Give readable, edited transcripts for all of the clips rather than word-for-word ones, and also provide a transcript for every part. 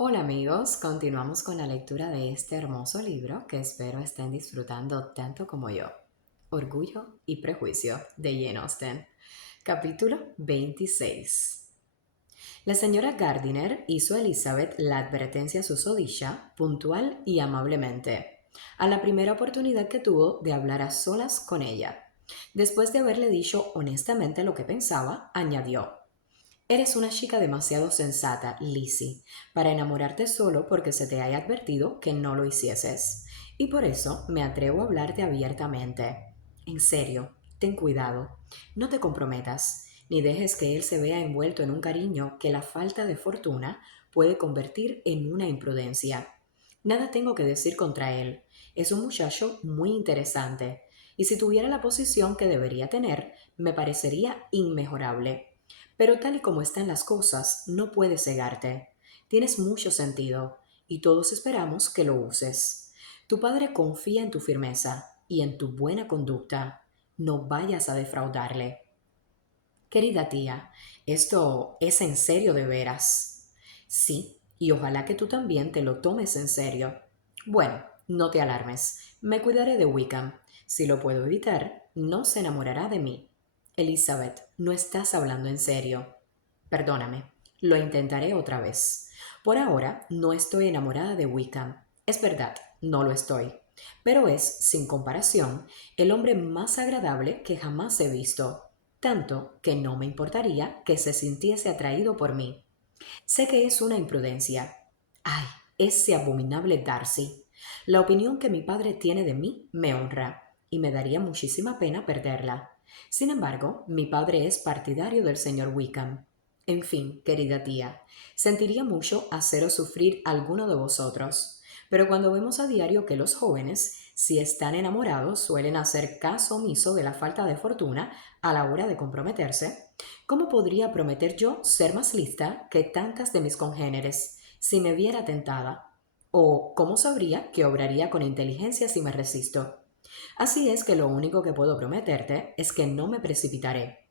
Hola amigos, continuamos con la lectura de este hermoso libro que espero estén disfrutando tanto como yo. Orgullo y Prejuicio de Jane Austen. Capítulo 26. La señora Gardiner hizo a Elizabeth la advertencia susodicha, puntual y amablemente, a la primera oportunidad que tuvo de hablar a solas con ella. Después de haberle dicho honestamente lo que pensaba, añadió: Eres una chica demasiado sensata, Lizzie, para enamorarte solo porque se te haya advertido que no lo hicieses. Y por eso me atrevo a hablarte abiertamente. En serio, ten cuidado. No te comprometas, ni dejes que él se vea envuelto en un cariño que la falta de fortuna puede convertir en una imprudencia. Nada tengo que decir contra él. Es un muchacho muy interesante, y si tuviera la posición que debería tener, me parecería inmejorable. Pero tal y como están las cosas, no puedes cegarte. Tienes mucho sentido y todos esperamos que lo uses. Tu padre confía en tu firmeza y en tu buena conducta. No vayas a defraudarle. Querida tía, esto es en serio de veras. Sí, y ojalá que tú también te lo tomes en serio. Bueno, no te alarmes. Me cuidaré de Wickham. Si lo puedo evitar, no se enamorará de mí. Elizabeth, no estás hablando en serio. Perdóname, lo intentaré otra vez. Por ahora no estoy enamorada de Wickham. Es verdad, no lo estoy. Pero es, sin comparación, el hombre más agradable que jamás he visto, tanto que no me importaría que se sintiese atraído por mí. Sé que es una imprudencia. Ay, ese abominable Darcy. La opinión que mi padre tiene de mí me honra, y me daría muchísima pena perderla. Sin embargo, mi padre es partidario del señor Wickham. En fin, querida tía, sentiría mucho haceros sufrir alguno de vosotros, pero cuando vemos a diario que los jóvenes, si están enamorados, suelen hacer caso omiso de la falta de fortuna a la hora de comprometerse, ¿cómo podría prometer yo ser más lista que tantas de mis congéneres si me viera tentada? ¿O cómo sabría que obraría con inteligencia si me resisto? Así es que lo único que puedo prometerte es que no me precipitaré.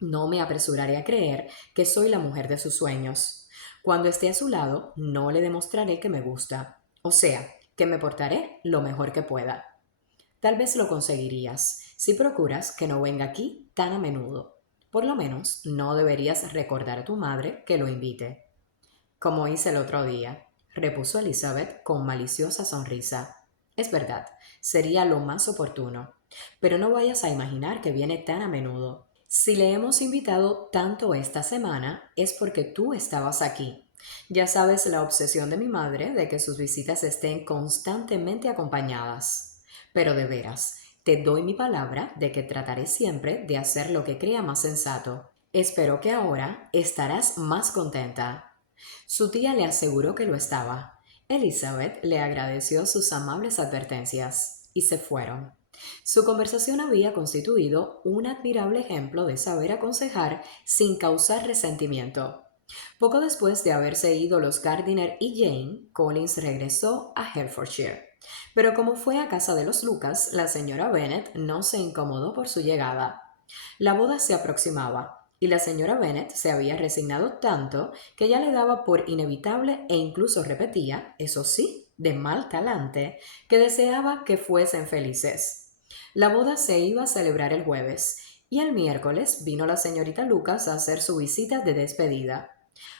No me apresuraré a creer que soy la mujer de sus sueños. Cuando esté a su lado, no le demostraré que me gusta. O sea, que me portaré lo mejor que pueda. Tal vez lo conseguirías si procuras que no venga aquí tan a menudo. Por lo menos no deberías recordar a tu madre que lo invite. Como hice el otro día, repuso Elizabeth con maliciosa sonrisa. Es verdad, sería lo más oportuno, pero no vayas a imaginar que viene tan a menudo. Si le hemos invitado tanto esta semana es porque tú estabas aquí. Ya sabes la obsesión de mi madre de que sus visitas estén constantemente acompañadas. Pero de veras, te doy mi palabra de que trataré siempre de hacer lo que crea más sensato. Espero que ahora estarás más contenta. Su tía le aseguró que lo estaba. Elizabeth le agradeció sus amables advertencias y se fueron. Su conversación había constituido un admirable ejemplo de saber aconsejar sin causar resentimiento. Poco después de haberse ido los Gardiner y Jane, Collins regresó a Hertfordshire. Pero como fue a casa de los Lucas, la señora Bennet no se incomodó por su llegada. La boda se aproximaba, y la señora Bennet se había resignado tanto que ya le daba por inevitable e incluso repetía, eso sí, de mal talante, que deseaba que fuesen felices. La boda se iba a celebrar el jueves, y el miércoles vino la señorita Lucas a hacer su visita de despedida.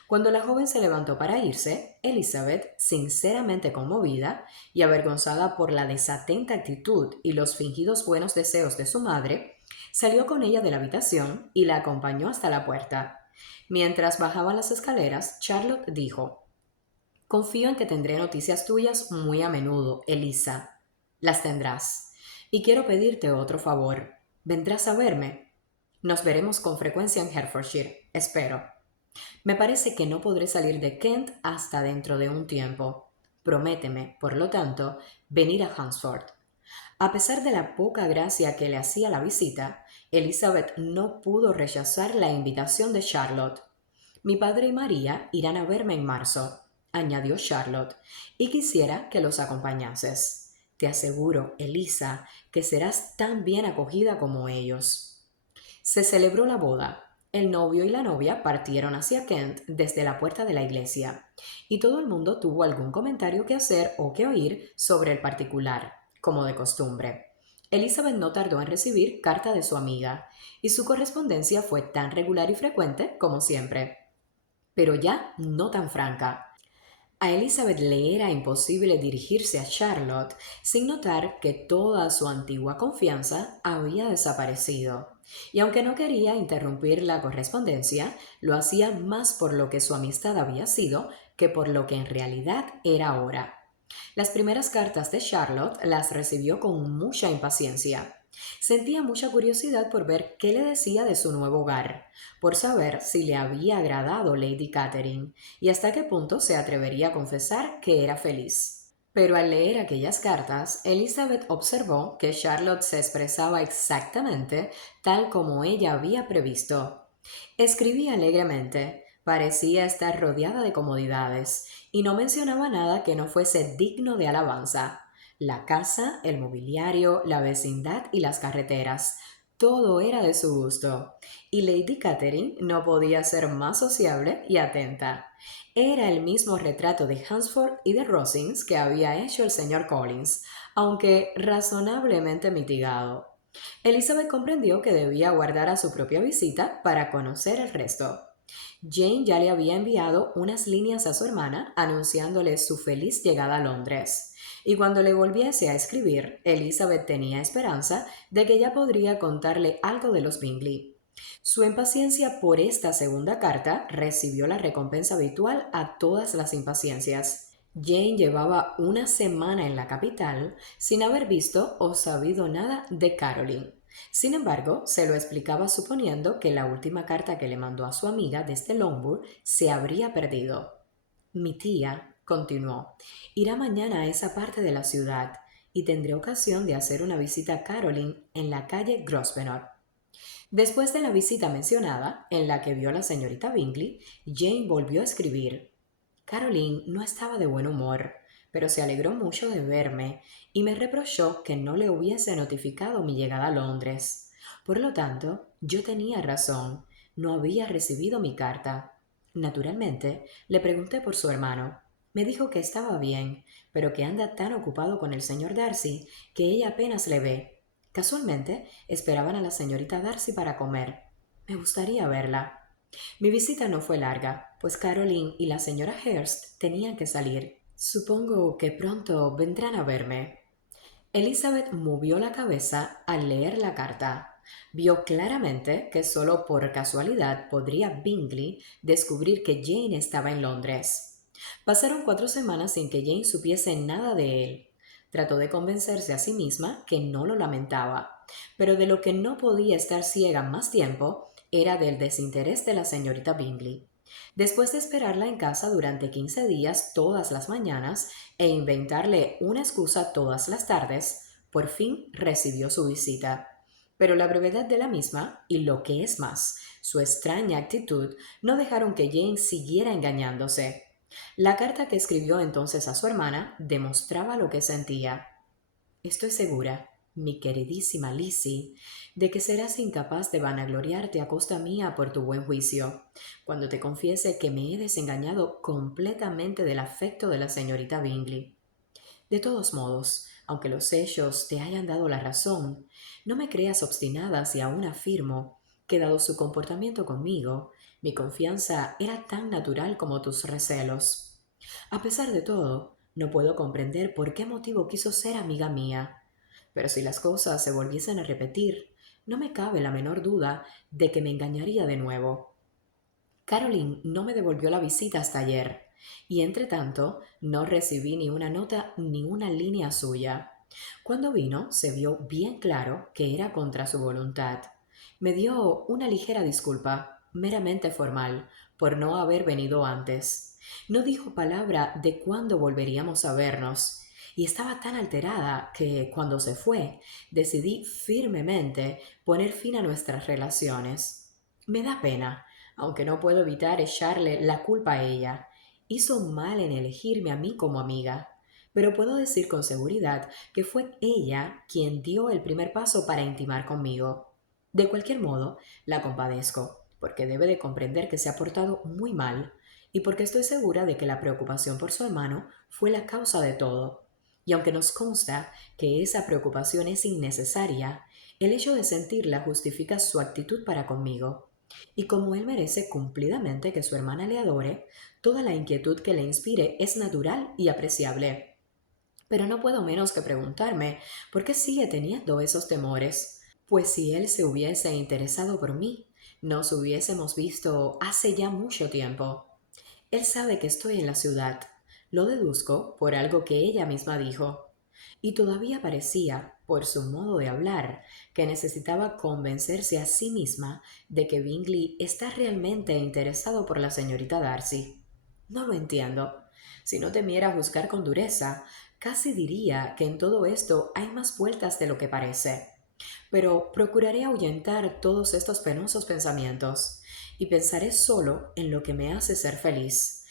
Cuando la joven se levantó para irse, Elizabeth, sinceramente conmovida y avergonzada por la desatenta actitud y los fingidos buenos deseos de su madre, salió con ella de la habitación y la acompañó hasta la puerta. Mientras bajaban las escaleras, Charlotte dijo: Confío en que tendré noticias tuyas muy a menudo, Elisa. Las tendrás. Y quiero pedirte otro favor. ¿Vendrás a verme? Nos veremos con frecuencia en Hertfordshire, espero. Me parece que no podré salir de Kent hasta dentro de un tiempo. Prométeme, por lo tanto, venir a Hunsford. A pesar de la poca gracia que le hacía la visita, Elizabeth no pudo rechazar la invitación de Charlotte. Mi padre y María irán a verme en marzo, añadió Charlotte, y quisiera que los acompañases. Te aseguro, Elisa, que serás tan bien acogida como ellos. Se celebró la boda, El novio y la novia partieron hacia Kent desde la puerta de la iglesia, y todo el mundo tuvo algún comentario que hacer o que oír sobre el particular, como de costumbre. Elizabeth no tardó en recibir carta de su amiga, y su correspondencia fue tan regular y frecuente como siempre, pero ya no tan franca. A Elizabeth le era imposible dirigirse a Charlotte sin notar que toda su antigua confianza había desaparecido. Y aunque no quería interrumpir la correspondencia, lo hacía más por lo que su amistad había sido que por lo que en realidad era ahora. Las primeras cartas de Charlotte las recibió con mucha impaciencia. Sentía mucha curiosidad por ver qué le decía de su nuevo hogar, por saber si le había agradado Lady Catherine y hasta qué punto se atrevería a confesar que era feliz. Pero al leer aquellas cartas, Elizabeth observó que Charlotte se expresaba exactamente tal como ella había previsto. Escribía alegremente, parecía estar rodeada de comodidades y no mencionaba nada que no fuese digno de alabanza. La casa, el mobiliario, la vecindad y las carreteras, todo era de su gusto, y Lady Catherine no podía ser más sociable y atenta. Era el mismo retrato de Hunsford y de Rosings que había hecho el señor Collins, aunque razonablemente mitigado. Elizabeth comprendió que debía guardar a su propia visita para conocer el resto. Jane ya le había enviado unas líneas a su hermana anunciándole su feliz llegada a Londres. Y cuando le volviese a escribir, Elizabeth tenía esperanza de que ya podría contarle algo de los Bingley. Su impaciencia por esta segunda carta recibió la recompensa habitual a todas las impaciencias. Jane llevaba una semana en la capital sin haber visto o sabido nada de Caroline. Sin embargo, se lo explicaba suponiendo que la última carta que le mandó a su amiga desde Longbourn se habría perdido. Mi tía, continuó, irá mañana a esa parte de la ciudad y tendré ocasión de hacer una visita a Caroline en la calle Grosvenor. Después de la visita mencionada, en la que vio a la señorita Bingley, Jane volvió a escribir. Caroline no estaba de buen humor, pero se alegró mucho de verme y me reprochó que no le hubiese notificado mi llegada a Londres. Por lo tanto, yo tenía razón, no había recibido mi carta. Naturalmente, le pregunté por su hermano. Me dijo que estaba bien, pero que anda tan ocupado con el señor Darcy que ella apenas le ve. Casualmente, esperaban a la señorita Darcy para comer. Me gustaría verla. Mi visita no fue larga, pues Caroline y la señora Hurst tenían que salir. Supongo que pronto vendrán a verme. Elizabeth movió la cabeza al leer la carta. Vio claramente que solo por casualidad podría Bingley descubrir que Jane estaba en Londres. Pasaron 4 semanas sin que Jane supiese nada de él. Trató de convencerse a sí misma que no lo lamentaba, pero de lo que no podía estar ciega más tiempo era del desinterés de la señorita Bingley. Después de esperarla en casa durante 15 días todas las mañanas e inventarle una excusa todas las tardes, por fin recibió su visita. Pero la brevedad de la misma, y lo que es más, su extraña actitud, no dejaron que Jane siguiera engañándose. La carta que escribió entonces a su hermana demostraba lo que sentía. Estoy segura, mi queridísima Lizzie, de que serás incapaz de vanagloriarte a costa mía por tu buen juicio, cuando te confiese que me he desengañado completamente del afecto de la señorita Bingley. De todos modos, aunque los hechos te hayan dado la razón, no me creas obstinada si aún afirmo que, dado su comportamiento conmigo, mi confianza era tan natural como tus recelos. A pesar de todo, no puedo comprender por qué motivo quiso ser amiga mía. Pero si las cosas se volviesen a repetir, no me cabe la menor duda de que me engañaría de nuevo. Caroline no me devolvió la visita hasta ayer, y entre tanto no recibí ni una nota ni una línea suya. Cuando vino, se vio bien claro que era contra su voluntad. Me dio una ligera disculpa, meramente formal, por no haber venido antes. No dijo palabra de cuándo volveríamos a vernos, y estaba tan alterada que, cuando se fue, decidí firmemente poner fin a nuestras relaciones. Me da pena, aunque no puedo evitar echarle la culpa a ella. Hizo mal en elegirme a mí como amiga, pero puedo decir con seguridad que fue ella quien dio el primer paso para intimar conmigo. De cualquier modo, la compadezco. porque debe de comprender que se ha portado muy mal y porque estoy segura de que la preocupación por su hermano fue la causa de todo. Y aunque nos consta que esa preocupación es innecesaria, el hecho de sentirla justifica su actitud para conmigo. Y como él merece cumplidamente que su hermana le adore, toda la inquietud que le inspire es natural y apreciable. Pero no puedo menos que preguntarme por qué sigue teniendo esos temores. Pues si él se hubiese interesado por mí, nos hubiésemos visto hace ya mucho tiempo. Él sabe que estoy en la ciudad. Lo deduzco por algo que ella misma dijo. Y todavía parecía, por su modo de hablar, que necesitaba convencerse a sí misma de que Bingley está realmente interesado por la señorita Darcy. No lo entiendo. Si no temiera juzgar con dureza, casi diría que en todo esto hay más vueltas de lo que parece. Pero procuraré ahuyentar todos estos penosos pensamientos y pensaré solo en lo que me hace ser feliz,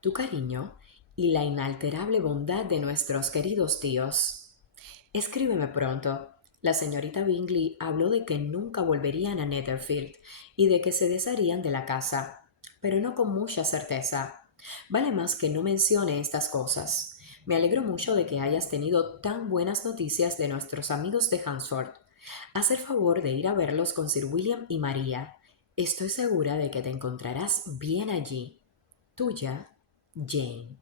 tu cariño y la inalterable bondad de nuestros queridos tíos. Escríbeme pronto. La señorita Bingley habló de que nunca volverían a Netherfield y de que se desharían de la casa, pero no con mucha certeza. Vale más que no mencione estas cosas. Me alegro mucho de que hayas tenido tan buenas noticias de nuestros amigos de Hansford. Haz el favor de ir a verlos con Sir William y María. Estoy segura de que te encontrarás bien allí. Tuya, Jane.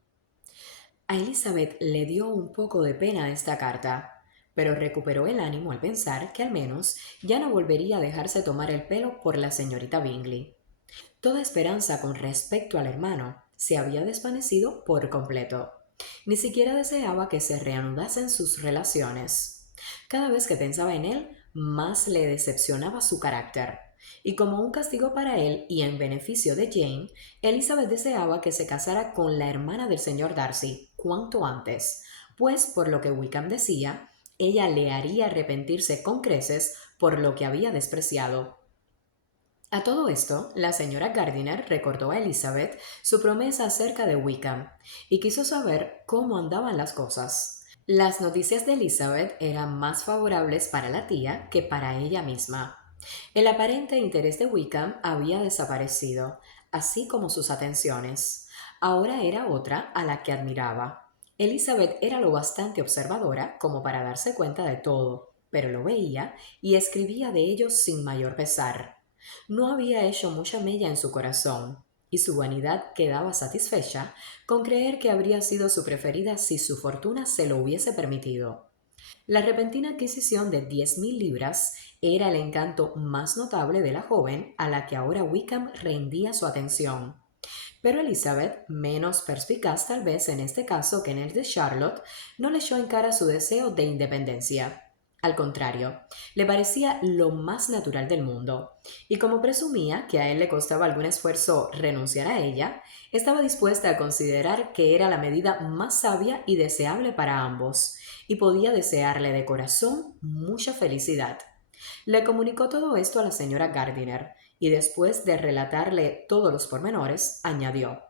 A Elizabeth le dio un poco de pena esta carta, pero recuperó el ánimo al pensar que al menos ya no volvería a dejarse tomar el pelo por la señorita Bingley. Toda esperanza con respecto al hermano se había desvanecido por completo. Ni siquiera deseaba que se reanudasen sus relaciones. Cada vez que pensaba en él, más le decepcionaba su carácter. Y como un castigo para él y en beneficio de Jane, Elizabeth deseaba que se casara con la hermana del señor Darcy cuanto antes, pues por lo que Wickham decía, ella le haría arrepentirse con creces por lo que había despreciado. A todo esto, la señora Gardiner recordó a Elizabeth su promesa acerca de Wickham y quiso saber cómo andaban las cosas. Las noticias de Elizabeth eran más favorables para la tía que para ella misma. El aparente interés de Wickham había desaparecido, así como sus atenciones. Ahora era otra a la que admiraba. Elizabeth era lo bastante observadora como para darse cuenta de todo, pero lo veía y escribía de ello sin mayor pesar. No había hecho mucha mella en su corazón, y su vanidad quedaba satisfecha con creer que habría sido su preferida si su fortuna se lo hubiese permitido. La repentina adquisición de 10.000 libras era el encanto más notable de la joven a la que ahora Wickham rendía su atención. Pero Elizabeth, menos perspicaz tal vez en este caso que en el de Charlotte, no le echó en cara su deseo de independencia. Al contrario, le parecía lo más natural del mundo, y como presumía que a él le costaba algún esfuerzo renunciar a ella, estaba dispuesta a considerar que era la medida más sabia y deseable para ambos, y podía desearle de corazón mucha felicidad. Le comunicó todo esto a la señora Gardiner, y después de relatarle todos los pormenores, añadió: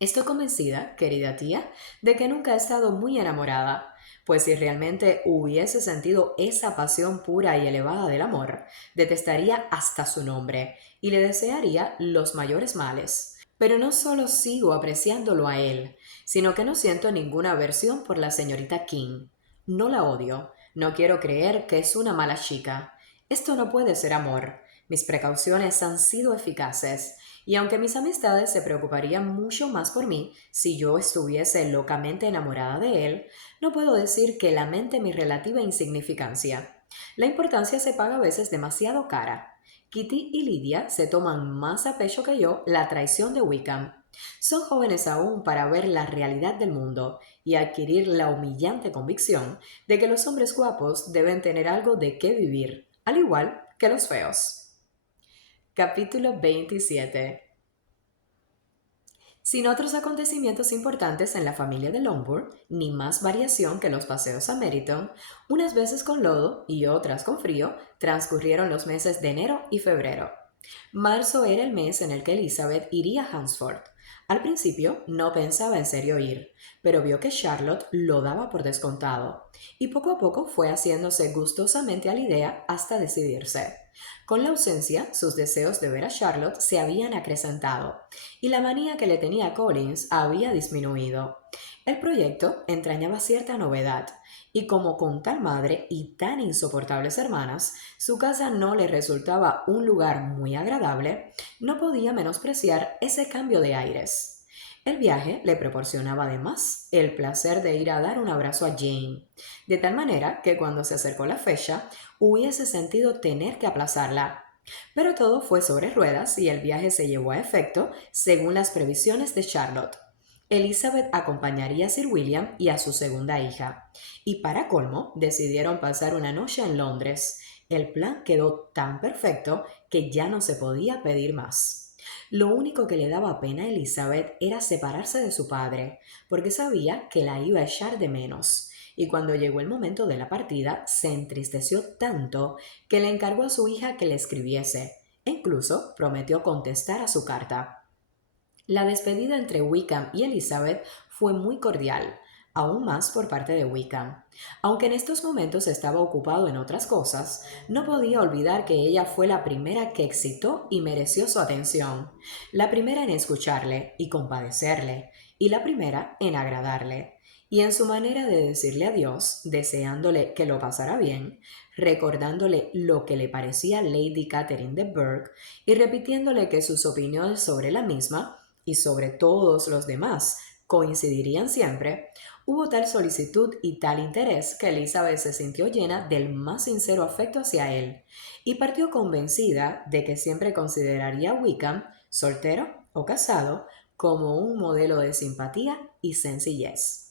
Estoy convencida, querida tía, de que nunca he estado muy enamorada, pues si realmente hubiese sentido esa pasión pura y elevada del amor, detestaría hasta su nombre y le desearía los mayores males. Pero no solo sigo apreciándolo a él, sino que no siento ninguna aversión por la señorita King. No la odio, no quiero creer que es una mala chica. Esto no puede ser amor. Mis precauciones han sido eficaces y aunque mis amistades se preocuparían mucho más por mí si yo estuviese locamente enamorada de él, no puedo decir que lamente mi relativa insignificancia. La importancia se paga a veces demasiado cara. Kitty y Lydia se toman más a pecho que yo la traición de Wickham. Son jóvenes aún para ver la realidad del mundo y adquirir la humillante convicción de que los hombres guapos deben tener algo de qué vivir, al igual que los feos. Capítulo 27. Sin otros acontecimientos importantes en la familia de Longbourn, ni más variación que los paseos a Meryton, unas veces con lodo y otras con frío, transcurrieron los meses de enero y febrero. Marzo era el mes en el que Elizabeth iría a Hunsford. Al principio no pensaba en serio ir, pero vio que Charlotte lo daba por descontado, y poco a poco fue haciéndose gustosamente a la idea hasta decidirse. Con la ausencia, sus deseos de ver a Charlotte se habían acrecentado y la manía que le tenía Collins había disminuido. El proyecto entrañaba cierta novedad y como con tal madre y tan insoportables hermanas, su casa no le resultaba un lugar muy agradable, no podía menospreciar ese cambio de aires. El viaje le proporcionaba además el placer de ir a dar un abrazo a Jane, de tal manera que cuando se acercó la fecha, hubiese sentido tener que aplazarla. Pero todo fue sobre ruedas y el viaje se llevó a efecto según las previsiones de Charlotte. Elizabeth acompañaría a Sir William y a su segunda hija, y para colmo decidieron pasar una noche en Londres. El plan quedó tan perfecto que ya no se podía pedir más. Lo único que le daba pena a Elizabeth era separarse de su padre, porque sabía que la iba a echar de menos y cuando llegó el momento de la partida se entristeció tanto que le encargó a su hija que le escribiese e incluso prometió contestar a su carta. La despedida entre Wickham y Elizabeth fue muy cordial, aún más por parte de Wickham. Aunque en estos momentos estaba ocupado en otras cosas, no podía olvidar que ella fue la primera que excitó y mereció su atención, la primera en escucharle y compadecerle, y la primera en agradarle. Y en su manera de decirle adiós, deseándole que lo pasara bien, recordándole lo que le parecía Lady Catherine de Bourgh y repitiéndole que sus opiniones sobre la misma y sobre todos los demás coincidirían siempre, hubo tal solicitud y tal interés que Elizabeth se sintió llena del más sincero afecto hacia él y partió convencida de que siempre consideraría a Wickham, soltero o casado, como un modelo de simpatía y sencillez.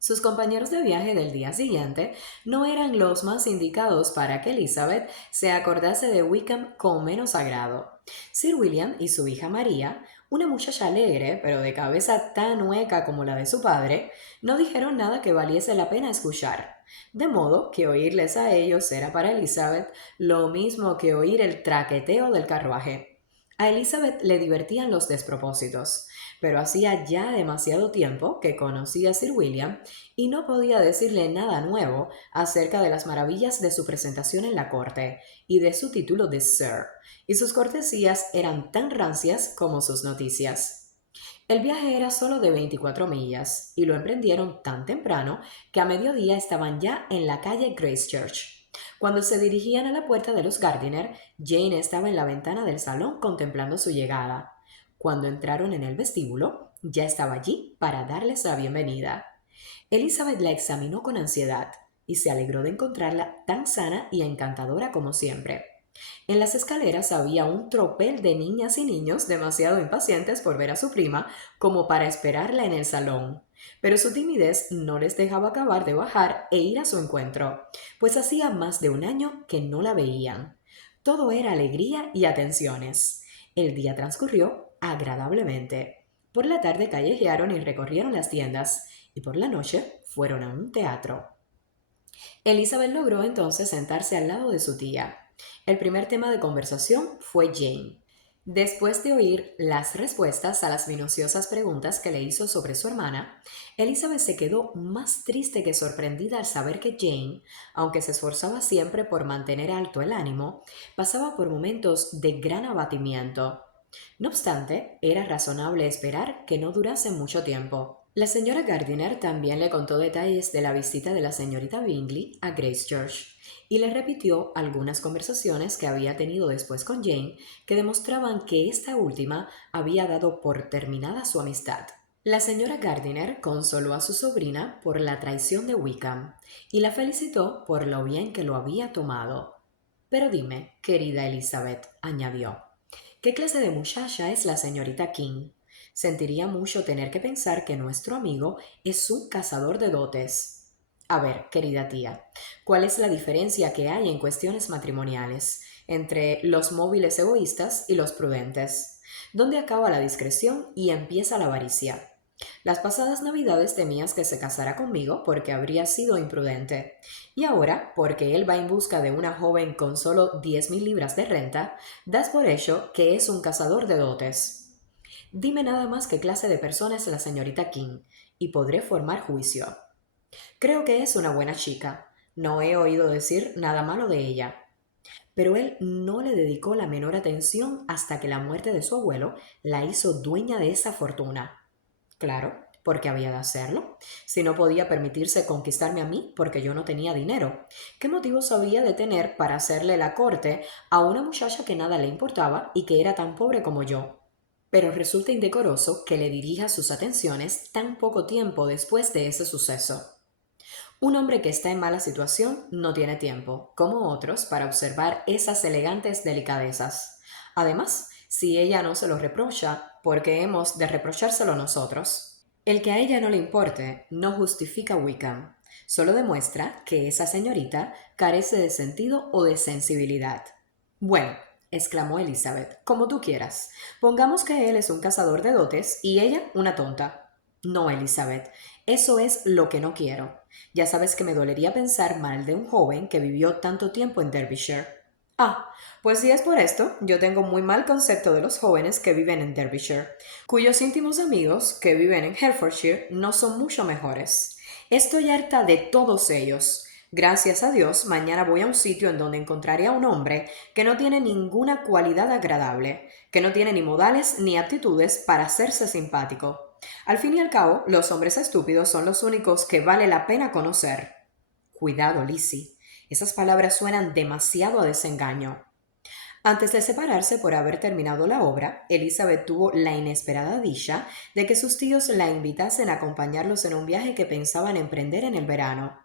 Sus compañeros de viaje del día siguiente no eran los más indicados para que Elizabeth se acordase de Wickham con menos agrado. Sir William y su hija María, una muchacha alegre pero de cabeza tan hueca como la de su padre, no dijeron nada que valiese la pena escuchar, de modo que oírles a ellos era para Elizabeth lo mismo que oír el traqueteo del carruaje. A Elizabeth le divertían los despropósitos, pero hacía ya demasiado tiempo que conocía a Sir William y no podía decirle nada nuevo acerca de las maravillas de su presentación en la corte y de su título de Sir, y sus cortesías eran tan rancias como sus noticias. El viaje era solo de 24 millas y lo emprendieron tan temprano que a mediodía estaban ya en la calle Gracechurch. Cuando se dirigían a la puerta de los Gardiner, Jane estaba en la ventana del salón contemplando su llegada. Cuando entraron en el vestíbulo, ya estaba allí para darles la bienvenida. Elizabeth la examinó con ansiedad y se alegró de encontrarla tan sana y encantadora como siempre. En las escaleras había un tropel de niñas y niños demasiado impacientes por ver a su prima como para esperarla en el salón. Pero su timidez no les dejaba acabar de bajar e ir a su encuentro, pues hacía más de un año que no la veían. Todo era alegría y atenciones. El día transcurrió agradablemente. Por la tarde callejearon y recorrieron las tiendas, y por la noche fueron a un teatro. Elizabeth logró entonces sentarse al lado de su tía. El primer tema de conversación fue Jane. Después de oír las respuestas a las minuciosas preguntas que le hizo sobre su hermana, Elizabeth se quedó más triste que sorprendida al saber que Jane, aunque se esforzaba siempre por mantener alto el ánimo, pasaba por momentos de gran abatimiento. No obstante, era razonable esperar que no durase mucho tiempo. La señora Gardiner también le contó detalles de la visita de la señorita Bingley a Gracechurch y le repitió algunas conversaciones que había tenido después con Jane que demostraban que esta última había dado por terminada su amistad. La señora Gardiner consoló a su sobrina por la traición de Wickham y la felicitó por lo bien que lo había tomado. Pero dime, querida Elizabeth, añadió, ¿qué clase de muchacha es la señorita King? Sentiría mucho tener que pensar que nuestro amigo es un cazador de dotes. A ver, querida tía, ¿cuál es la diferencia que hay en cuestiones matrimoniales entre los móviles egoístas y los prudentes? ¿Dónde acaba la discreción y empieza la avaricia? Las pasadas navidades temías que se casara conmigo porque habría sido imprudente. Y ahora, porque él va en busca de una joven con solo 10.000 libras de renta, das por hecho que es un cazador de dotes. Dime nada más qué clase de persona es la señorita King, y podré formar juicio. Creo que es una buena chica. No he oído decir nada malo de ella. pero él no le dedicó la menor atención hasta que la muerte de su abuelo la hizo dueña de esa fortuna. Claro, porque había de hacerlo. Si no podía permitirse conquistarme a mí porque yo no tenía dinero, ¿qué motivos había de tener para hacerle la corte a una muchacha que nada le importaba y que era tan pobre como yo? Pero resulta indecoroso que le dirija sus atenciones tan poco tiempo después de ese suceso. Un hombre que está en mala situación no tiene tiempo, como otros, para observar esas elegantes delicadezas. Además, si ella no se lo reprocha, ¿por qué hemos de reprochárselo nosotros? El que a ella no le importe no justifica Wickham, solo demuestra que esa señorita carece de sentido o de sensibilidad. Bueno, exclamó Elizabeth, como tú quieras. Pongamos que él es un cazador de dotes y ella una tonta. No, Elizabeth, eso es lo que no quiero. Ya sabes que me dolería pensar mal de un joven que vivió tanto tiempo en Derbyshire. Ah, pues si es por esto, yo tengo muy mal concepto de los jóvenes que viven en Derbyshire, cuyos íntimos amigos que viven en Hertfordshire no son mucho mejores. Estoy harta de todos ellos. Gracias a Dios, mañana voy a un sitio en donde encontraré a un hombre que no tiene ninguna cualidad agradable, que no tiene ni modales ni aptitudes para hacerse simpático. Al fin y al cabo, los hombres estúpidos son los únicos que vale la pena conocer. Cuidado, Lizzie. Esas palabras suenan demasiado a desengaño. Antes de separarse por haber terminado la obra, Elizabeth tuvo la inesperada dicha de que sus tíos la invitasen a acompañarlos en un viaje que pensaban emprender en el verano.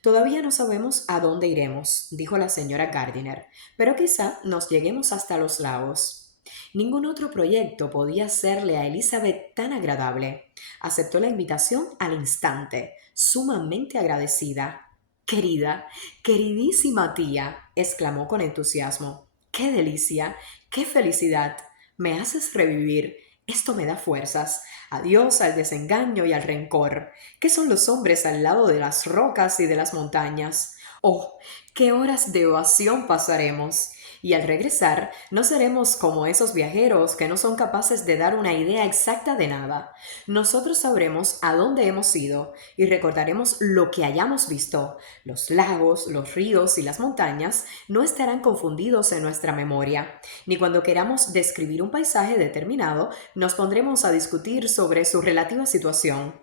Todavía no sabemos a dónde iremos, dijo la señora Gardiner, pero quizá nos lleguemos hasta los lagos. Ningún otro proyecto podía serle a Elizabeth tan agradable. Aceptó la invitación al instante, sumamente agradecida. Querida, queridísima tía, exclamó con entusiasmo. ¡Qué delicia! ¡Qué felicidad! Me haces revivir. Esto me da fuerzas. Adiós al desengaño y al rencor. ¿Qué son los hombres al lado de las rocas y de las montañas? Oh, qué horas de ovación pasaremos. Y al regresar, no seremos como esos viajeros que no son capaces de dar una idea exacta de nada. Nosotros sabremos a dónde hemos ido y recordaremos lo que hayamos visto. Los lagos, los ríos y las montañas no estarán confundidos en nuestra memoria, ni cuando queramos describir un paisaje determinado nos pondremos a discutir sobre su relativa situación.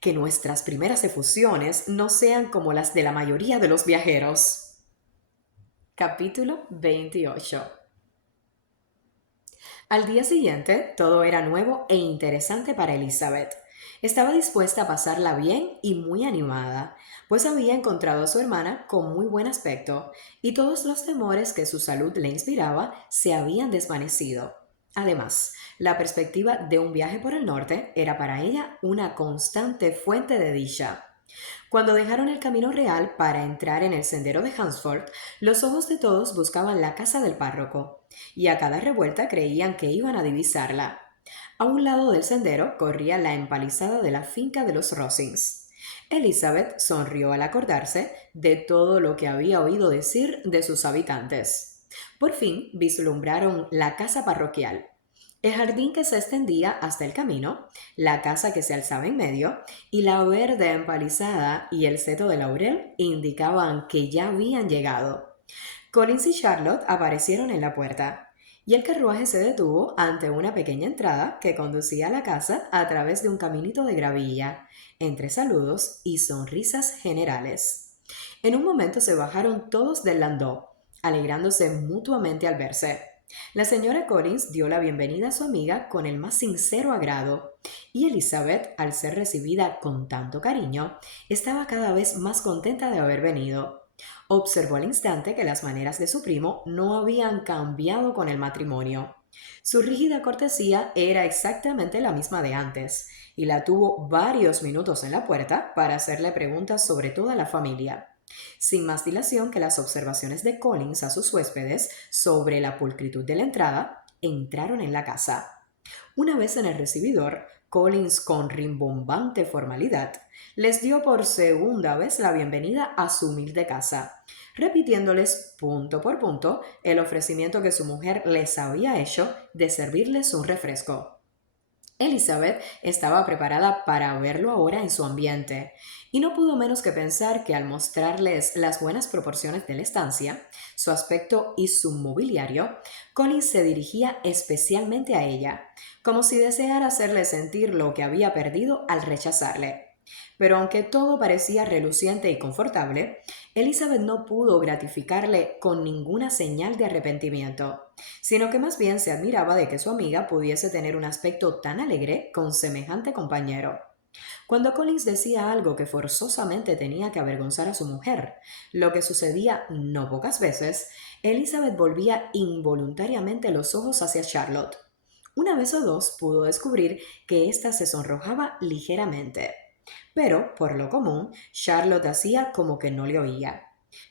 Que nuestras primeras efusiones no sean como las de la mayoría de los viajeros. Capítulo 28. Al día siguiente, todo era nuevo e interesante para Elizabeth. Estaba dispuesta a pasarla bien y muy animada, pues había encontrado a su hermana con muy buen aspecto, y todos los temores que su salud le inspiraba se habían desvanecido. Además, la perspectiva de un viaje por el norte era para ella una constante fuente de dicha. Cuando dejaron el camino real para entrar en el sendero de Hunsford, los ojos de todos buscaban la casa del párroco, y a cada revuelta creían que iban a divisarla. A un lado del sendero corría la empalizada de la finca de los Rosings. Elizabeth sonrió al acordarse de todo lo que había oído decir de sus habitantes. Por fin vislumbraron la casa parroquial, el jardín que se extendía hasta el camino, la casa que se alzaba en medio, y la verde empalizada y el seto de laurel indicaban que ya habían llegado. Collins y Charlotte aparecieron en la puerta, y el carruaje se detuvo ante una pequeña entrada que conducía a la casa a través de un caminito de gravilla, entre saludos y sonrisas generales. En un momento se bajaron todos del landó, alegrándose mutuamente al verse. La señora Collins dio la bienvenida a su amiga con el más sincero agrado, y Elizabeth, al ser recibida con tanto cariño, estaba cada vez más contenta de haber venido. Observó al instante que las maneras de su primo no habían cambiado con el matrimonio. Su rígida cortesía era exactamente la misma de antes, y la tuvo varios minutos en la puerta para hacerle preguntas sobre toda la familia. Sin más dilación que las observaciones de Collins a sus huéspedes sobre la pulcritud de la entrada, entraron en la casa. Una vez en el recibidor, Collins, con rimbombante formalidad, les dio por segunda vez la bienvenida a su humilde casa, repitiéndoles punto por punto el ofrecimiento que su mujer les había hecho de servirles un refresco. Elizabeth estaba preparada para verlo ahora en su ambiente, y no pudo menos que pensar que al mostrarles las buenas proporciones de la estancia, su aspecto y su mobiliario, Collins se dirigía especialmente a ella, como si deseara hacerle sentir lo que había perdido al rechazarle. Pero aunque todo parecía reluciente y confortable, Elizabeth no pudo gratificarle con ninguna señal de arrepentimiento, sino que más bien se admiraba de que su amiga pudiese tener un aspecto tan alegre con semejante compañero. Cuando Collins decía algo que forzosamente tenía que avergonzar a su mujer, lo que sucedía no pocas veces, Elizabeth volvía involuntariamente los ojos hacia Charlotte. Una vez o dos pudo descubrir que ésta se sonrojaba ligeramente, pero, por lo común, Charlotte hacía como que no le oía.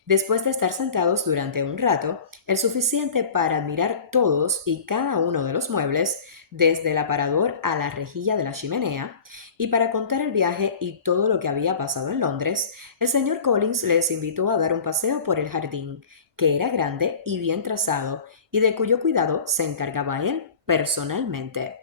Después de estar sentados durante un rato, el suficiente para admirar todos y cada uno de los muebles, desde el aparador a la rejilla de la chimenea, y para contar el viaje y todo lo que había pasado en Londres, el señor Collins les invitó a dar un paseo por el jardín, que era grande y bien trazado, y de cuyo cuidado se encargaba él personalmente.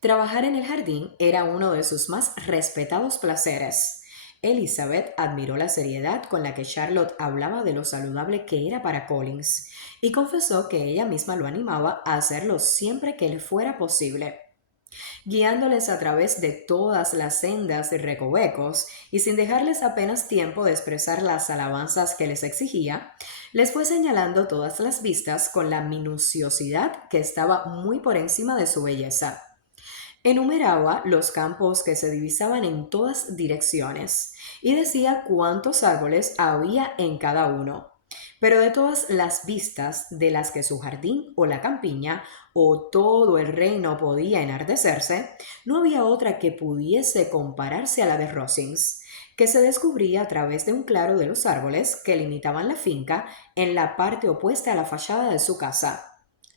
Trabajar en el jardín era uno de sus más respetados placeres. Elizabeth admiró la seriedad con la que Charlotte hablaba de lo saludable que era para Collins y confesó que ella misma lo animaba a hacerlo siempre que le fuera posible. Guiándoles a través de todas las sendas y recovecos, y sin dejarles apenas tiempo de expresar las alabanzas que les exigía, les fue señalando todas las vistas con la minuciosidad que estaba muy por encima de su belleza. Enumeraba los campos que se divisaban en todas direcciones y decía cuántos árboles había en cada uno. Pero de todas las vistas de las que su jardín o la campiña o todo el reino podía enardecerse, no había otra que pudiese compararse a la de Rosings, que se descubría a través de un claro de los árboles que limitaban la finca en la parte opuesta a la fachada de su casa.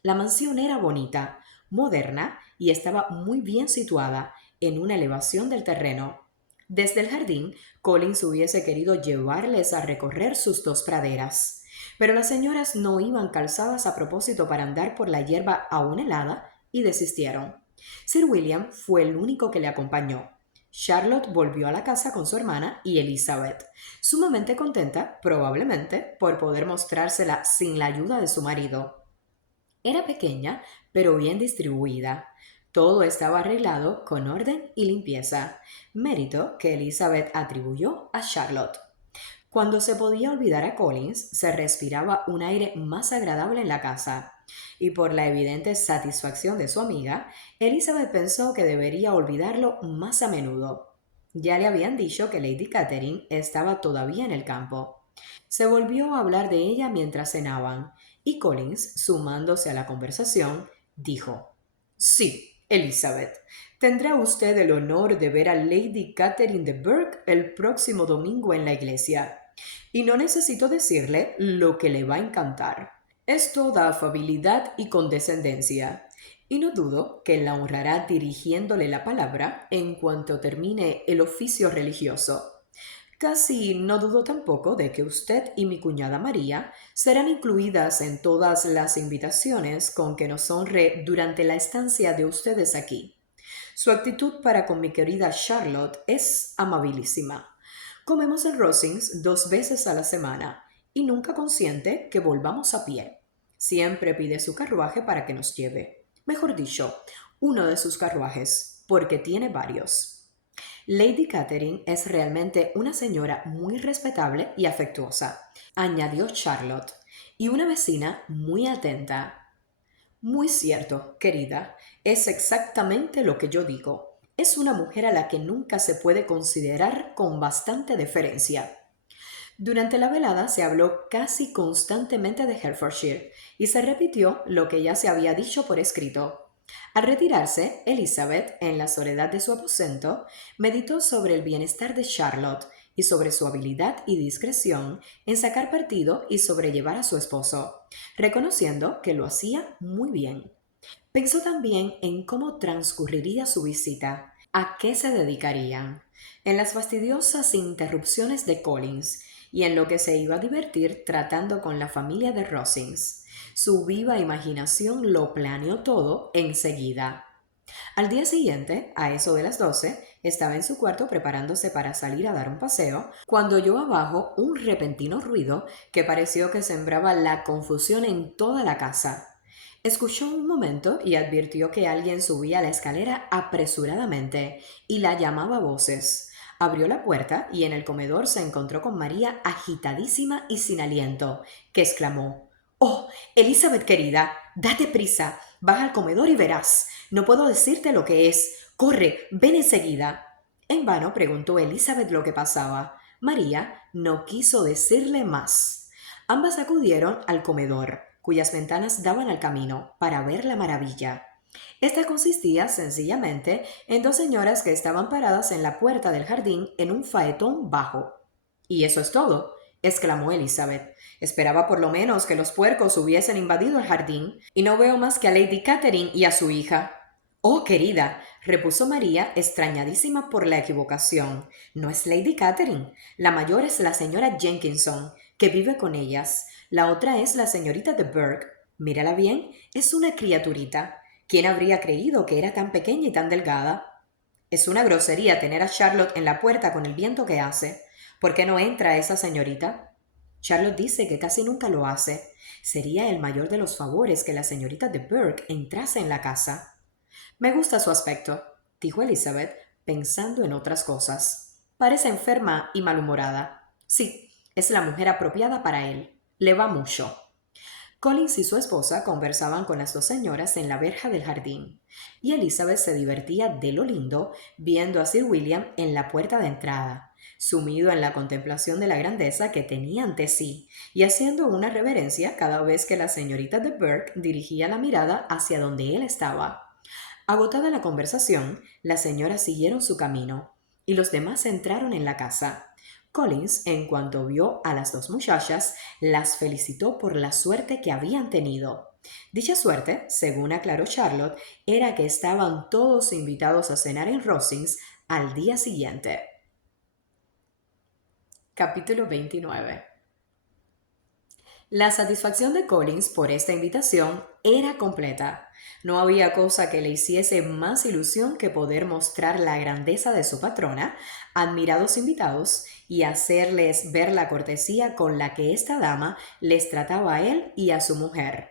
La mansión era bonita, moderna y estaba muy bien situada en una elevación del terreno. Desde el jardín, Collins hubiese querido llevarles a recorrer sus dos praderas, pero las señoras no iban calzadas a propósito para andar por la hierba aún helada y desistieron. Sir William fue el único que le acompañó. Charlotte volvió a la casa con su hermana y Elizabeth, sumamente contenta, probablemente, por poder mostrársela sin la ayuda de su marido. Era pequeña, pero bien distribuida. Todo estaba arreglado con orden y limpieza, mérito que Elizabeth atribuyó a Charlotte. Cuando se podía olvidar a Collins, se respiraba un aire más agradable en la casa, y por la evidente satisfacción de su amiga, Elizabeth pensó que debería olvidarlo más a menudo. Ya le habían dicho que Lady Catherine estaba todavía en el campo. Se volvió a hablar de ella mientras cenaban, y Collins, sumándose a la conversación, dijo: Sí, Elizabeth, tendrá usted el honor de ver a Lady Catherine de Bourgh el próximo domingo en la iglesia. Y no necesito decirle lo que le va a encantar. Es toda afabilidad y condescendencia. Y no dudo que la honrará dirigiéndole la palabra en cuanto termine el oficio religioso. Casi no dudo tampoco de que usted y mi cuñada María serán incluidas en todas las invitaciones con que nos honre durante la estancia de ustedes aquí. Su actitud para con mi querida Charlotte es amabilísima. Comemos en Rosings 2 veces a la semana y nunca consiente que volvamos a pie. Siempre pide su carruaje para que nos lleve. Mejor dicho, uno de sus carruajes, porque tiene varios. Lady Catherine es realmente una señora muy respetable y afectuosa, añadió Charlotte, y una vecina muy atenta. Muy cierto, querida, es exactamente lo que yo digo. Es una mujer a la que nunca se puede considerar con bastante deferencia. Durante la velada se habló casi constantemente de Hertfordshire y se repitió lo que ya se había dicho por escrito. Al retirarse, Elizabeth, en la soledad de su aposento, meditó sobre el bienestar de Charlotte y sobre su habilidad y discreción en sacar partido y sobrellevar a su esposo, reconociendo que lo hacía muy bien. Pensó también en cómo transcurriría su visita, a qué se dedicarían, en las fastidiosas interrupciones de Collins y en lo que se iba a divertir tratando con la familia de Rosings. Su viva imaginación lo planeó todo enseguida. Al día siguiente, a eso de las 12, estaba en su cuarto preparándose para salir a dar un paseo, cuando oyó abajo un repentino ruido que pareció que sembraba la confusión en toda la casa. Escuchó un momento y advirtió que alguien subía la escalera apresuradamente y la llamaba a voces. Abrió la puerta y en el comedor se encontró con María agitadísima y sin aliento, que exclamó: «¡Oh, Elizabeth querida! ¡Date prisa! Baja al comedor y verás. No puedo decirte lo que es. Corre, ven enseguida». En vano preguntó Elizabeth lo que pasaba. María no quiso decirle más. Ambas acudieron al comedor, cuyas ventanas daban al camino, para ver la maravilla. Esta consistía sencillamente en dos señoras que estaban paradas en la puerta del jardín en un faetón bajo. «¿Y eso es todo?», exclamó Elizabeth. «Esperaba por lo menos que los puercos hubiesen invadido el jardín, y no veo más que a Lady Catherine y a su hija». «Oh, querida», repuso María, extrañadísima por la equivocación, «no es Lady Catherine. La mayor es la señora Jenkinson, que vive con ellas. La otra es la señorita de Burgh. Mírala bien, es una criaturita. ¿Quién habría creído que era tan pequeña y tan delgada? Es una grosería tener a Charlotte en la puerta con el viento que hace. ¿Por qué no entra esa señorita?» «Charlotte dice que casi nunca lo hace. Sería el mayor de los favores que la señorita de Burgh entrase en la casa». «Me gusta su aspecto», dijo Elizabeth, pensando en otras cosas. «Parece enferma y malhumorada. Sí, es la mujer apropiada para él. Le va mucho». Collins y su esposa conversaban con las dos señoras en la verja del jardín, y Elizabeth se divertía de lo lindo viendo a Sir William en la puerta de entrada, sumido en la contemplación de la grandeza que tenía ante sí, y haciendo una reverencia cada vez que la señorita de Burgh dirigía la mirada hacia donde él estaba. Agotada la conversación, las señoras siguieron su camino, y los demás entraron en la casa. Collins, en cuanto vio a las dos muchachas, las felicitó por la suerte que habían tenido. Dicha suerte, según aclaró Charlotte, era que estaban todos invitados a cenar en Rosings al día siguiente. Capítulo 29. La satisfacción de Collins por esta invitación era completa. No había cosa que le hiciese más ilusión que poder mostrar la grandeza de su patrona, admirados invitados, y hacerles ver la cortesía con la que esta dama les trataba a él y a su mujer.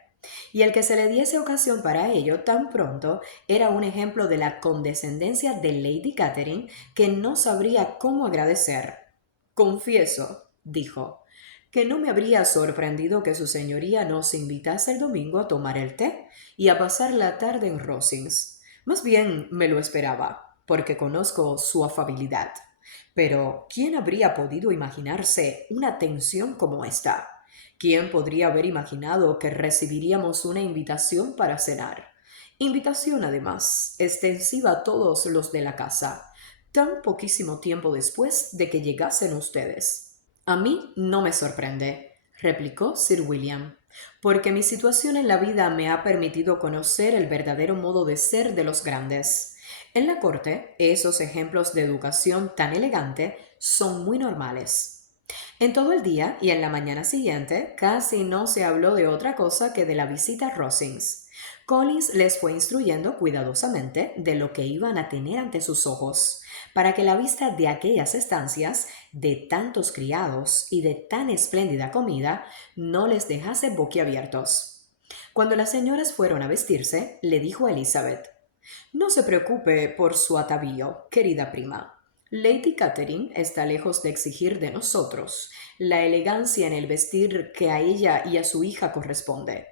Y el que se le diese ocasión para ello tan pronto era un ejemplo de la condescendencia de Lady Catherine que no sabría cómo agradecer. «Confieso», dijo, «que no me habría sorprendido que su señoría nos invitase el domingo a tomar el té y a pasar la tarde en Rosings. Más bien me lo esperaba, porque conozco su afabilidad. Pero ¿quién habría podido imaginarse una atención como esta? ¿Quién podría haber imaginado que recibiríamos una invitación para cenar? Invitación, además, extensiva a todos los de la casa, tan poquísimo tiempo después de que llegasen ustedes». «A mí no me sorprende», replicó Sir William, «porque mi situación en la vida me ha permitido conocer el verdadero modo de ser de los grandes. En la corte, esos ejemplos de educación tan elegante son muy normales». En todo el día y en la mañana siguiente casi no se habló de otra cosa que de la visita a Rosings. Collins les fue instruyendo cuidadosamente de lo que iban a tener ante sus ojos, para que la vista de aquellas estancias, de tantos criados y de tan espléndida comida, no les dejase boquiabiertos. Cuando las señoras fueron a vestirse, le dijo a Elizabeth: «No se preocupe por su atavío, querida prima. Lady Catherine está lejos de exigir de nosotros la elegancia en el vestir que a ella y a su hija corresponde.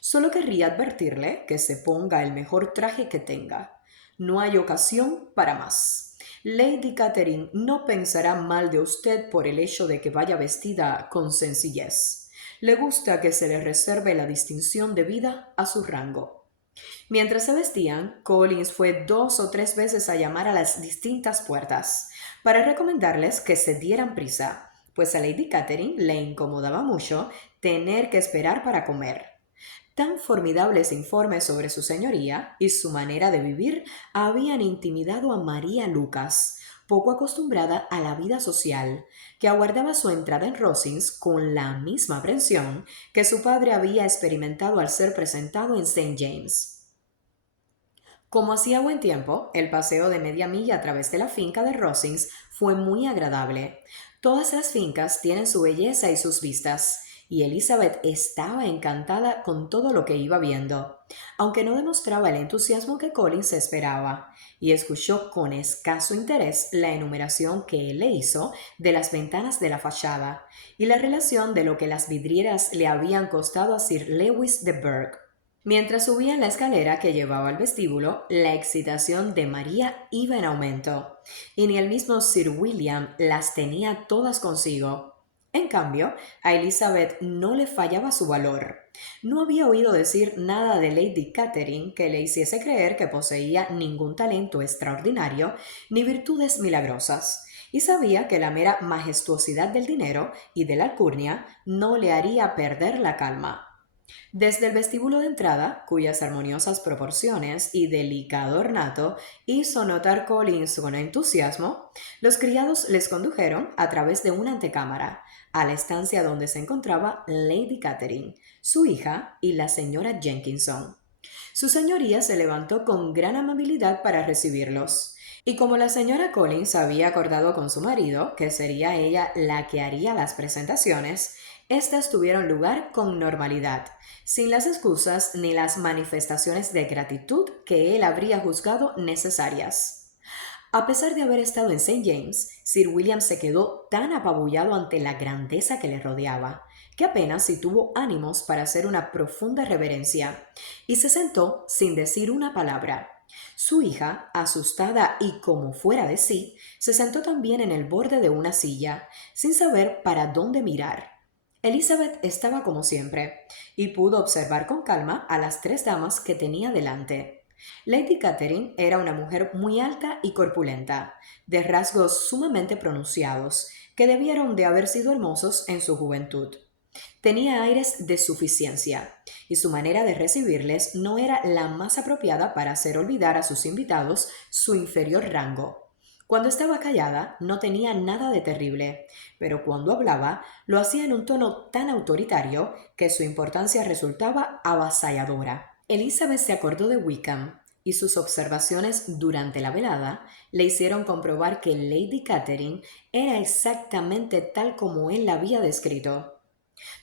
Solo querría advertirle que se ponga el mejor traje que tenga. No hay ocasión para más. Lady Catherine no pensará mal de usted por el hecho de que vaya vestida con sencillez. Le gusta que se le reserve la distinción debida a su rango». Mientras se vestían, Collins fue 2 o 3 veces a llamar a las distintas puertas para recomendarles que se dieran prisa, pues a Lady Catherine le incomodaba mucho tener que esperar para comer. Tan formidables informes sobre su señoría y su manera de vivir habían intimidado a María Lucas, poco acostumbrada a la vida social, que aguardaba su entrada en Rosings con la misma aprensión que su padre había experimentado al ser presentado en St. James. Como hacía buen tiempo, el paseo de media milla a través de la finca de Rosings fue muy agradable. Todas las fincas tienen su belleza y sus vistas, y Elizabeth estaba encantada con todo lo que iba viendo, aunque no demostraba el entusiasmo que Collins esperaba, y escuchó con escaso interés la enumeración que él le hizo de las ventanas de la fachada y la relación de lo que las vidrieras le habían costado a Sir Lewis de Burgh. Mientras subían la escalera que llevaba al vestíbulo, la excitación de María iba en aumento, y ni el mismo Sir William las tenía todas consigo. En cambio, a Elizabeth no le fallaba su valor. No había oído decir nada de Lady Catherine que le hiciese creer que poseía ningún talento extraordinario ni virtudes milagrosas, y sabía que la mera majestuosidad del dinero y de la alcurnia no le haría perder la calma. Desde el vestíbulo de entrada, cuyas armoniosas proporciones y delicado ornato hizo notar Collins con entusiasmo, los criados les condujeron a través de una antecámara a la estancia donde se encontraba Lady Catherine, su hija y la señora Jenkinson. Su señoría se levantó con gran amabilidad para recibirlos, y como la señora Collins había acordado con su marido que sería ella la que haría las presentaciones, éstas tuvieron lugar con normalidad, sin las excusas ni las manifestaciones de gratitud que él habría juzgado necesarias. A pesar de haber estado en St. James, Sir William se quedó tan apabullado ante la grandeza que le rodeaba, que apenas si tuvo ánimos para hacer una profunda reverencia, y se sentó sin decir una palabra. Su hija, asustada y como fuera de sí, se sentó también en el borde de una silla, sin saber para dónde mirar. Elizabeth estaba como siempre, y pudo observar con calma a las tres damas que tenía delante. Lady Catherine era una mujer muy alta y corpulenta, de rasgos sumamente pronunciados, que debieron de haber sido hermosos en su juventud. Tenía aires de suficiencia, y su manera de recibirles no era la más apropiada para hacer olvidar a sus invitados su inferior rango. Cuando estaba callada no tenía nada de terrible, pero cuando hablaba lo hacía en un tono tan autoritario que su importancia resultaba avasalladora. Elizabeth se acordó de Wickham, y sus observaciones durante la velada le hicieron comprobar que Lady Catherine era exactamente tal como él la había descrito.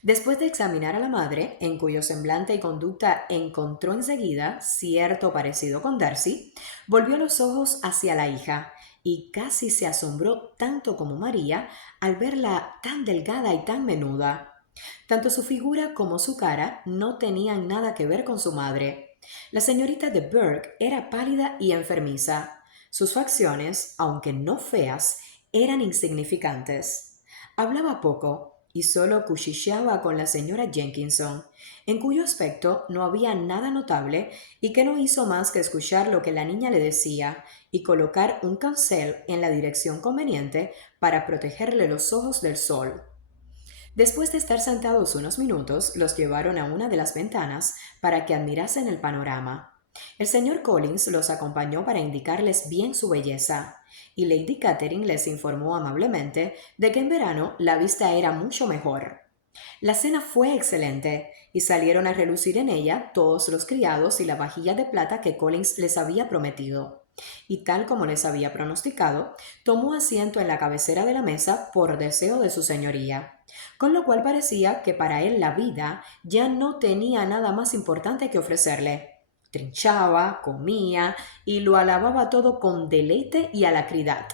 Después de examinar a la madre, en cuyo semblante y conducta encontró enseguida cierto parecido con Darcy, volvió los ojos hacia la hija y casi se asombró tanto como María al verla tan delgada y tan menuda. Tanto su figura como su cara no tenían nada que ver con su madre. La señorita de Burgh era pálida y enfermiza. Sus facciones, aunque no feas, eran insignificantes. Hablaba poco y solo cuchicheaba con la señora Jenkinson, en cuyo aspecto no había nada notable y que no hizo más que escuchar lo que la niña le decía y colocar un cancel en la dirección conveniente para protegerle los ojos del sol. Después de estar sentados unos minutos, los llevaron a una de las ventanas para que admirasen el panorama. El señor Collins los acompañó para indicarles bien su belleza, y Lady Catherine les informó amablemente de que en verano la vista era mucho mejor. La cena fue excelente, y salieron a relucir en ella todos los criados y la vajilla de plata que Collins les había prometido. Y tal como les había pronosticado, tomó asiento en la cabecera de la mesa por deseo de su señoría, con lo cual parecía que para él la vida ya no tenía nada más importante que ofrecerle. Trinchaba, comía y lo alababa todo con deleite y alacridad.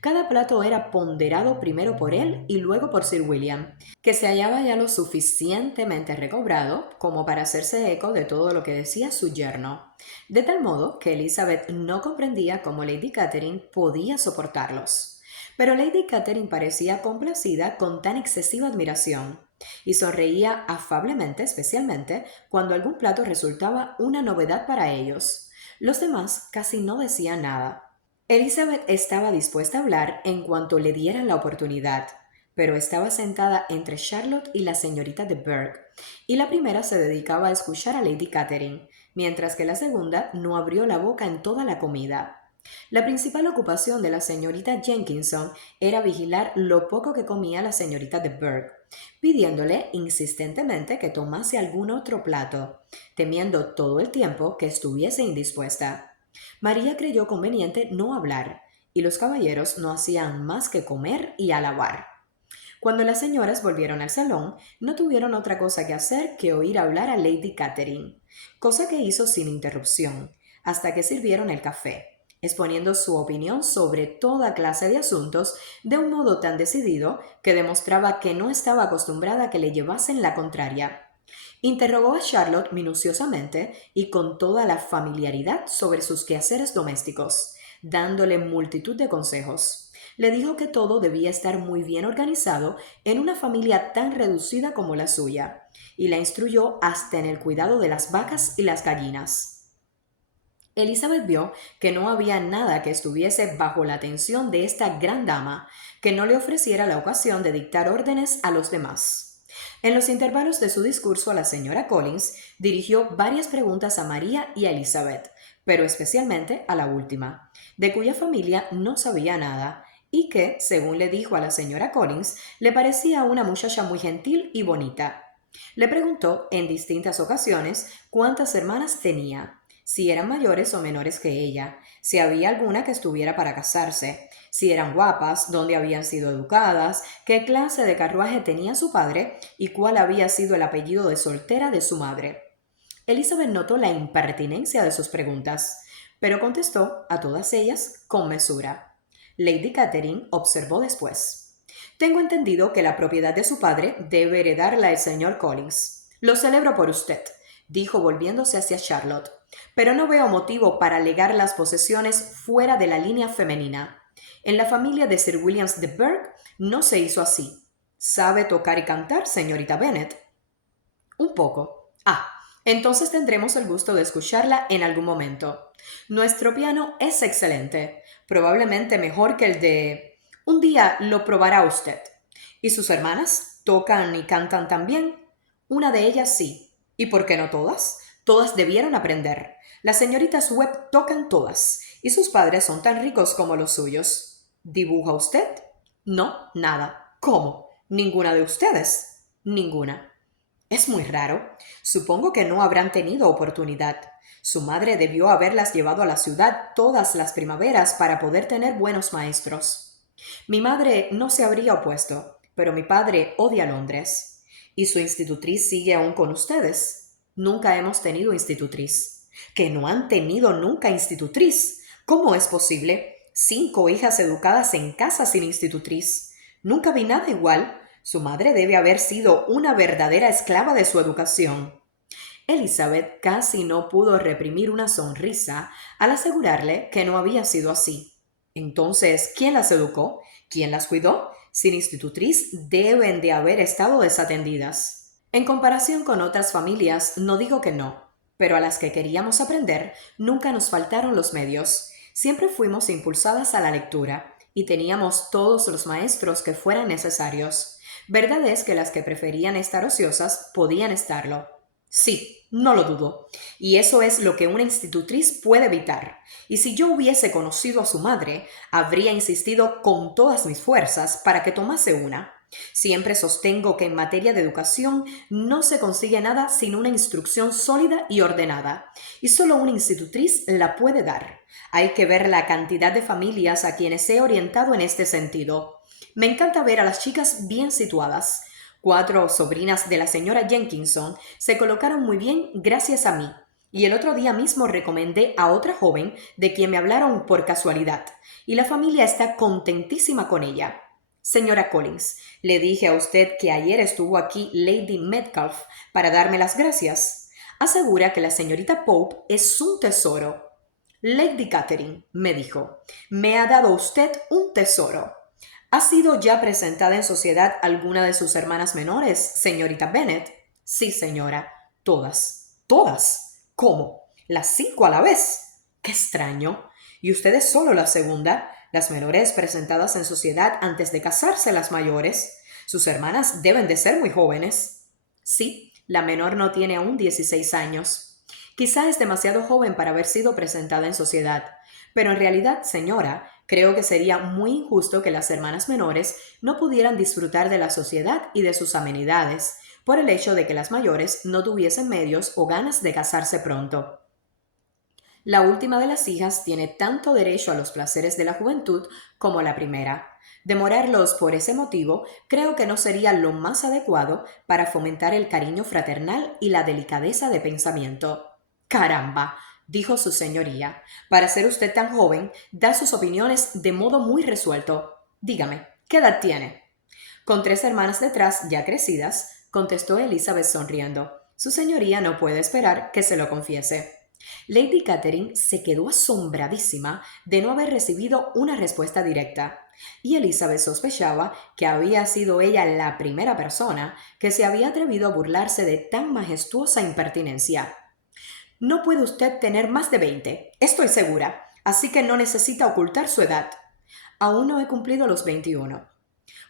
Cada plato era ponderado primero por él y luego por Sir William, que se hallaba ya lo suficientemente recobrado como para hacerse eco de todo lo que decía su yerno, de tal modo que Elizabeth no comprendía cómo Lady Catherine podía soportarlos. Pero Lady Catherine parecía complacida con tan excesiva admiración, y sonreía afablemente, especialmente cuando algún plato resultaba una novedad para ellos. Los demás casi no decían nada. Elizabeth estaba dispuesta a hablar en cuanto le dieran la oportunidad, pero estaba sentada entre Charlotte y la señorita de Burgh, y la primera se dedicaba a escuchar a Lady Catherine, mientras que la segunda no abrió la boca en toda la comida. La principal ocupación de la señorita Jenkinson era vigilar lo poco que comía la señorita de Burgh, pidiéndole insistentemente que tomase algún otro plato, temiendo todo el tiempo que estuviese indispuesta. María creyó conveniente no hablar, y los caballeros no hacían más que comer y alabar. Cuando las señoras volvieron al salón, no tuvieron otra cosa que hacer que oír hablar a Lady Catherine, cosa que hizo sin interrupción, hasta que sirvieron el café, exponiendo su opinión sobre toda clase de asuntos de un modo tan decidido que demostraba que no estaba acostumbrada a que le llevasen la contraria. Interrogó a Charlotte minuciosamente y con toda la familiaridad sobre sus quehaceres domésticos, dándole multitud de consejos. Le dijo que todo debía estar muy bien organizado en una familia tan reducida como la suya, y la instruyó hasta en el cuidado de las vacas y las gallinas. Elizabeth vio que no había nada que estuviese bajo la atención de esta gran dama que no le ofreciera la ocasión de dictar órdenes a los demás. En los intervalos de su discurso a la señora Collins, dirigió varias preguntas a María y a Elizabeth, pero especialmente a la última, de cuya familia no sabía nada, y que, según le dijo a la señora Collins, le parecía una muchacha muy gentil y bonita. Le preguntó en distintas ocasiones cuántas hermanas tenía, si eran mayores o menores que ella, si había alguna que estuviera para casarse, si eran guapas, dónde habían sido educadas, qué clase de carruaje tenía su padre y cuál había sido el apellido de soltera de su madre. Elizabeth notó la impertinencia de sus preguntas, pero contestó a todas ellas con mesura. Lady Catherine observó después. Tengo entendido que la propiedad de su padre debe heredarla el señor Collins. Lo celebro por usted, dijo volviéndose hacia Charlotte, pero no veo motivo para legar las posesiones fuera de la línea femenina. En la familia de Sir William de Burgh no se hizo así. ¿Sabe tocar y cantar, señorita Bennet? Un poco. Entonces tendremos el gusto de escucharla en algún momento. Nuestro piano es excelente, probablemente mejor que el de... Un día lo probará usted. ¿Y sus hermanas? ¿Tocan y cantan también? Una de ellas sí. ¿Y por qué no todas? Todas debieron aprender. Las señoritas Webb tocan todas, y sus padres son tan ricos como los suyos. ¿Dibuja usted? No, nada. ¿Cómo? ¿Ninguna de ustedes? Ninguna. Es muy raro. Supongo que no habrán tenido oportunidad. Su madre debió haberlas llevado a la ciudad todas las primaveras para poder tener buenos maestros. Mi madre no se habría opuesto, pero mi padre odia Londres. ¿Y su institutriz sigue aún con ustedes? Nunca hemos tenido institutriz. ¿Que no han tenido nunca institutriz? ¿Cómo es posible? 5 hijas educadas en casa sin institutriz. Nunca vi nada igual. Su madre debe haber sido una verdadera esclava de su educación. Elizabeth casi no pudo reprimir una sonrisa al asegurarle que no había sido así. Entonces, ¿quién las educó? ¿Quién las cuidó? Sin institutriz deben de haber estado desatendidas. En comparación con otras familias, no digo que no, pero a las que queríamos aprender nunca nos faltaron los medios. Siempre fuimos impulsadas a la lectura y teníamos todos los maestros que fueran necesarios. Verdad es que las que preferían estar ociosas podían estarlo. Sí, no lo dudo. Y eso es lo que una institutriz puede evitar. Y si yo hubiese conocido a su madre, habría insistido con todas mis fuerzas para que tomase una. Siempre sostengo que en materia de educación no se consigue nada sin una instrucción sólida y ordenada, y solo una institutriz la puede dar. Hay que ver la cantidad de familias a quienes he orientado en este sentido. Me encanta ver a las chicas bien situadas. 4 sobrinas de la señora Jenkinson se colocaron muy bien gracias a mí, y el otro día mismo recomendé a otra joven de quien me hablaron por casualidad, y la familia está contentísima con ella. Señora Collins, le dije a usted que ayer estuvo aquí Lady Metcalfe para darme las gracias. Asegura que la señorita Pope es un tesoro. Lady Catherine, me dijo, me ha dado usted un tesoro. ¿Ha sido ya presentada en sociedad alguna de sus hermanas menores, señorita Bennet? Sí, señora. Todas. ¿Todas? ¿Cómo? ¿Las 5 a la vez? ¡Qué extraño! ¿Y usted es solo la segunda? Las menores presentadas en sociedad antes de casarse las mayores. Sus hermanas deben de ser muy jóvenes. Sí, la menor no tiene aún 16 años. Quizá es demasiado joven para haber sido presentada en sociedad. Pero en realidad, señora, creo que sería muy injusto que las hermanas menores no pudieran disfrutar de la sociedad y de sus amenidades, por el hecho de que las mayores no tuviesen medios o ganas de casarse pronto. La última de las hijas tiene tanto derecho a los placeres de la juventud como la primera. Demorarlos por ese motivo creo que no sería lo más adecuado para fomentar el cariño fraternal y la delicadeza de pensamiento. Caramba, dijo su señoría, para ser usted tan joven, da sus opiniones de modo muy resuelto. Dígame, ¿qué edad tiene? Con tres hermanas detrás, ya crecidas, contestó Elizabeth sonriendo. Su señoría no puede esperar que se lo confiese. Lady Catherine se quedó asombradísima de no haber recibido una respuesta directa, y Elizabeth sospechaba que había sido ella la primera persona que se había atrevido a burlarse de tan majestuosa impertinencia. No puede usted tener más de 20, estoy segura, así que no necesita ocultar su edad. Aún no he cumplido los 21.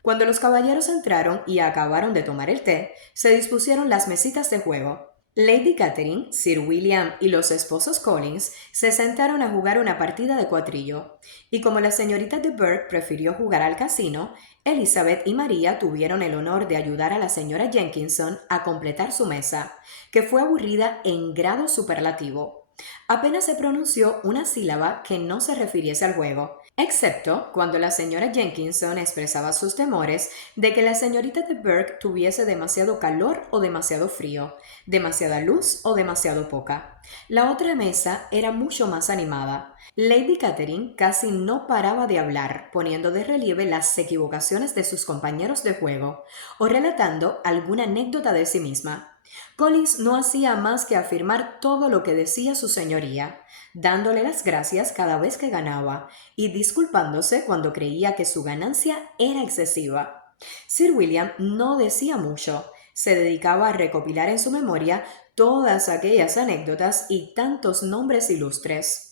Cuando los caballeros entraron y acabaron de tomar el té, se dispusieron las mesitas de juego. Lady Catherine, Sir William y los esposos Collins se sentaron a jugar una partida de cuatrillo, y como la señorita de Burgh prefirió jugar al casino, Elizabeth y María tuvieron el honor de ayudar a la señora Jenkinson a completar su mesa, que fue aburrida en grado superlativo. Apenas se pronunció una sílaba que no se refiriese al juego, excepto cuando la señora Jenkinson expresaba sus temores de que la señorita de Burgh tuviese demasiado calor o demasiado frío, demasiada luz o demasiado poca. La otra mesa era mucho más animada. Lady Catherine casi no paraba de hablar, poniendo de relieve las equivocaciones de sus compañeros de juego o relatando alguna anécdota de sí misma. Collins no hacía más que afirmar todo lo que decía su señoría, dándole las gracias cada vez que ganaba y disculpándose cuando creía que su ganancia era excesiva. Sir William no decía mucho, se dedicaba a recopilar en su memoria todas aquellas anécdotas y tantos nombres ilustres.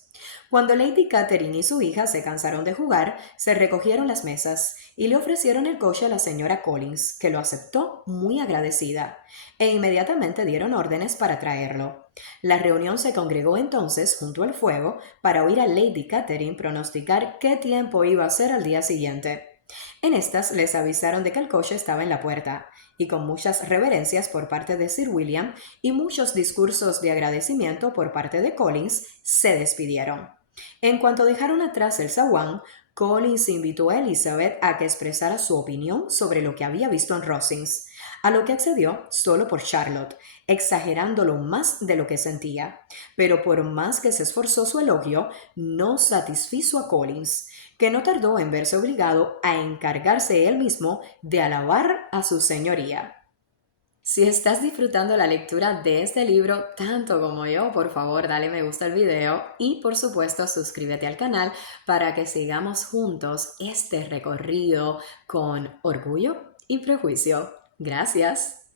Cuando Lady Catherine y su hija se cansaron de jugar, se recogieron las mesas y le ofrecieron el coche a la señora Collins, que lo aceptó muy agradecida, e inmediatamente dieron órdenes para traerlo. La reunión se congregó entonces junto al fuego para oír a Lady Catherine pronosticar qué tiempo iba a ser al día siguiente. En estas les avisaron de que el coche estaba en la puerta, y con muchas reverencias por parte de Sir William y muchos discursos de agradecimiento por parte de Collins, se despidieron. En cuanto dejaron atrás el zaguán, Collins invitó a Elizabeth a que expresara su opinión sobre lo que había visto en Rosings, a lo que accedió solo por Charlotte, exagerándolo más de lo que sentía. Pero por más que se esforzó su elogio, no satisfizo a Collins, que no tardó en verse obligado a encargarse él mismo de alabar a su señoría. Si estás disfrutando la lectura de este libro tanto como yo, por favor dale me gusta al video y por supuesto suscríbete al canal para que sigamos juntos este recorrido con Orgullo y Prejuicio. Gracias.